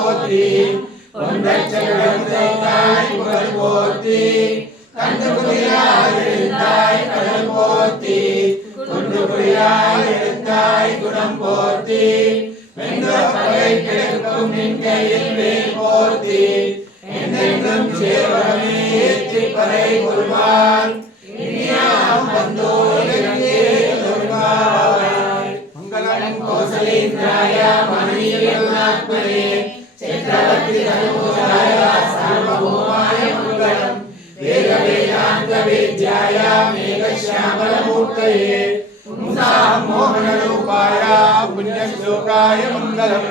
போற்றி ஒன்றச்செழுந்தாய் புகழ் போற்றி கண்டுபுரியாய் எழுந்தாய் கடல் போற்றி குன்றுபுரியாய் எழுந்தாய் குணம் போற்றி வென்ற பகை கிடக்கும் நின் கையில் வேல் போற்றி என்றென்றும் சேவகமே ஏற்றி பறை கொள்வார் இனியாம் வந்தோர் மங்களம் கோசலேந்திராய மணியநாத்மனே சக்கரவர்த்தி தனுஜாய சார்வபௌமாய மங்களம் வேத வேதாந்த வேத்யாய மேಘಶ್ಯಾಮಲ மூர்த்தயே பும்சாம் மோகன ரூபாய புண்ணிய ஸ்லோகாய மங்களம்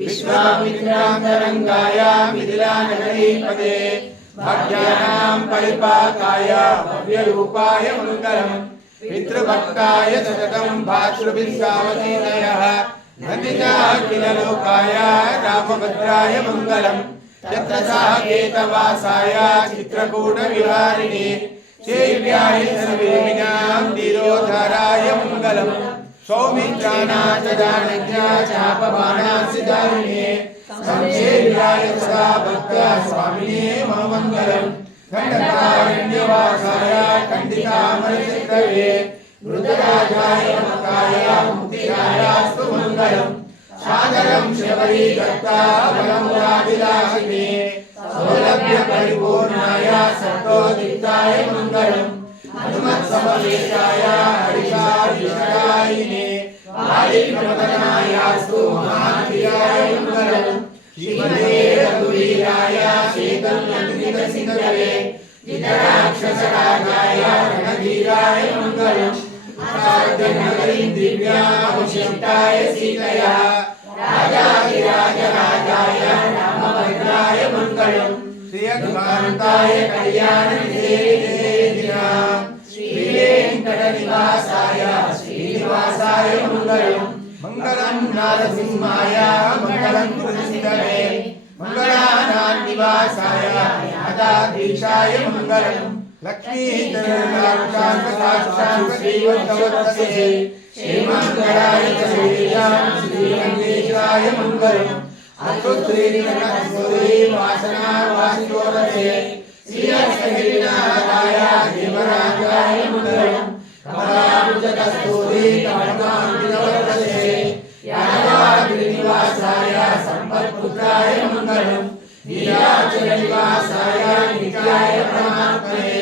विश्वामित्रान्तरङ्गाय मिथिलानगरीपदे भाग्यानां परिपाकाय भव्यरूपाय मङ्गलम् पितृभक्ताय सततं भातृभिस्सावतीर्णयः नन्दिता किल लोकाय रामभद्राय मङ्गलम् यत्र साकेतवासाय चित्रकूटविहारिणे सेव्याय सर्वेमिनां धीरोद्धाराय मङ्गलम् सौमित्रानाथदानज्ञा चापबाणासिदारिणे संसेव्याय सदा भक्त्या स्वामिने मङ्गलम् खण्डकारण्यवासाय खण्डितामरचित्रवे वृद्धराजाय मकाय मुक्तिदायास्तु मङ्गलम् सादरं शबरीदत्ता बलमुराभिलाषिने सौलभ्यपरिपूर्णाय सत्तोदिताय मङ्गलम् हनुमत्समवेशाय हरिषादिशयायिने आदिप्रवदनायास्तु महाप्रियाय मङ्गलम् श्रीमते रघुवीराय शेतल्यन्वितसिन्धवे जितराक्षसराजाय रणधीराय मङ्गलम् सार्धनगरीं दिव्याभिषिक्ताय सीतया राजाधिराजराजाय रामभद्राय मङ्गलम् श्रियकान्ताय कल्याणनिधेः श्रीवेङ्कटनिवासाय श्रीनिवासाय मङ्गलम् मङ्गलं नारसिंहाय मङ्गलं कृष्णवे मङ्गलानान्निवासाय यादाधीशाय मङ्गलम् लक्ष्मीधरनाक्षाङ्गसाक्षाङ्गदेवतवत्तसे श्रीमङ्गलाय च श्रीरङ्गेशाय मङ्गलम् अत्रुत्रीनिकटस्फुरी वासनावासितोरसे श्रीरसगिरिनाथाय देवराजाय मङ्गलम् कमलाभुजकस्तूरी कमलकान्तिवर्तसे यादवागिरिनिवासाय सम्पत्पुत्राय मङ्गलम् नीलाचलनिवासाय नित्याय परमात्मने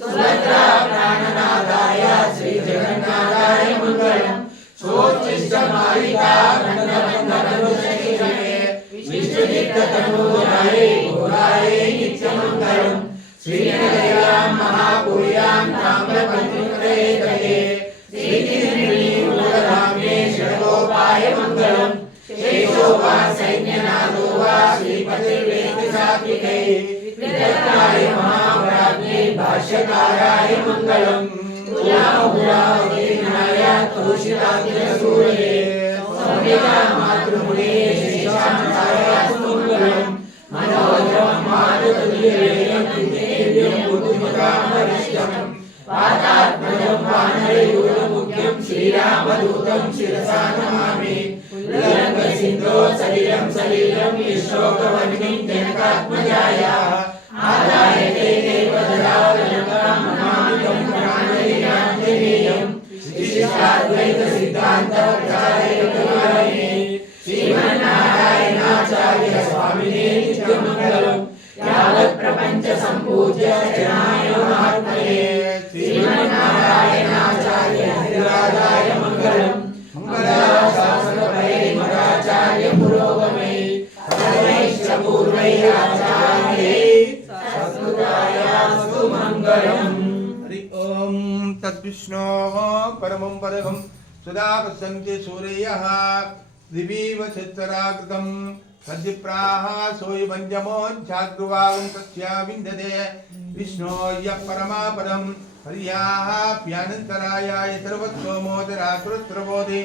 सुभद्रा प्राणनाथाय श्रीजगन्नाथाय मङ्गलम् सोच्छिष्टमालिका गन्धबन्धननुशेषणे विष्णुचित्ततनूजाय घोराय नित्यमङ्गलम् श्रीनगर्यां महापुर्यां ताम्रपञ्चुकरेतये श्रीगिरिमूलधामे षड्गोपाय मङ्गलम् शेषो वा सैन्यनाथो वा श्रीपतिर्वेदिसात्विकै विदग्धाय महाप्राज्ञे भाष्यकाराय मङ्गलम् तुलामुलावतीर्णाय तुलसीदाग्रसूरये सौम्यता मातृमुने शेषान्तायास्तु मङ्गलम् मनोजवं मारुततुल्यवेगं दिव्यं बुद्धिमतां वरिष्ठम् पादात्मजं वानरयूथमुख्यं श्रीरामदूतं शिरसा नमामि उल्लङ्घसिन्धो सलिलं सलिलं यशोकवह्निं जनकात्मजायाः आदाय ते देवददावलङ्कां नमामि तं प्राणैराञ्जनेयं श्रीशिष्टाद्वैतसिद्धान्तप्रचारककारिणे श्रीमन्नारायणाचार्य स्वामिने नित्यमङ्गलम् यावत् प्रपञ्च सम्पूज्य जनाय महात्मने श्रीमन्नारायणाचार्य हरिराजाय मङ्गलम् मङ्गलाशासनपरिमराचार्य पुरोगमै सर्वैश्च पूर्वैराचार्यैः सत्कृतायास्तु मङ्गलम्। हरि ओम् तद्विष्णोः परमं पदकं सदा पश्यन्ति सूर्यः दिवीव चित्तराकृतं सद्विप्राः सोऽयमञ्जमोऽध्याग्रुवागं तस्या विन्दते विष्णोर्य परमापदं हर्याप्यानन्तरायाय सर्वत्सोमोदरातुरत्रबोधे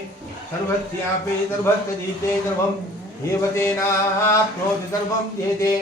सर्वस्यापि सर्वस्य सर्वं देवतेनाप्नोति सर्वं देते।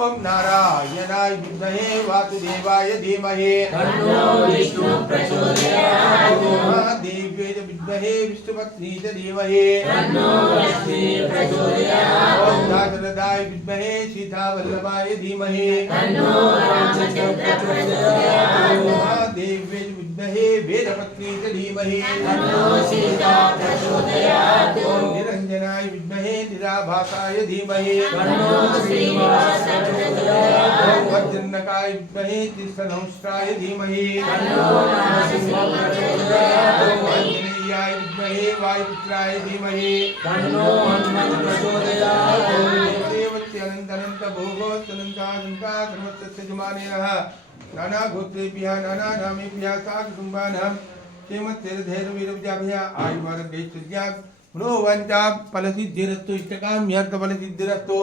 ओम नारायणाय विद्महे वासुदेवाय धीमहि तन्नो विष्णुः प्रचोदयात्। महादेव्यै विद्महे विद्महे विष्णुपत्नी च धीमहि तन्नो लक्ष्मी प्रचोदयात्। ओम दाशरथाय विद्महे सीतावल्लभाय धीमहि तन्नो रामचंद्र प्रचोदयात्। महादेव्यै विद्महे वेदपत्नी च धीमहि तन्नो सीता प्रचोदयात्। ओम निरंजनाय विद्महे निराभासाय धीमहि तन्नो श्रीनिवास प्रचोदयात्। ओम वज्रनकाय विद्महे त्रिसहस्राय धीमहि तन्नो नरसिंह प्रचोदयात्। ओम आंजनेयाय विद्महे वायुपुत्राय धीमहि तन्नो हनुमत् प्रचोदयात्। देवस्य अनंत भोगोत्तनंता धर्मस्य जुमानेनः नाना गोत्रेभ्यः नाना नामेभ्यः सा कुटुम्बानां क्षेमस्थिरधैर्यवीरविद्याभ्यः आयुरारोग्यैश्वर्यात् मनोवाञ्छा फलसिद्धिरस्तु इष्टकाम्यर्थफलसिद्धिरस्तु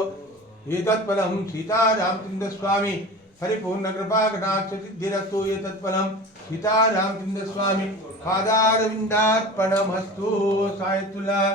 एतत्फलं सीतारामचन्द्रस्वामी परिपूर्णकृपाकटाक्षसिद्धिरस्तु एतत्फलं सीतारामचन्द्रस्वामी पादारविन्दार्पणमस्तु सायतुला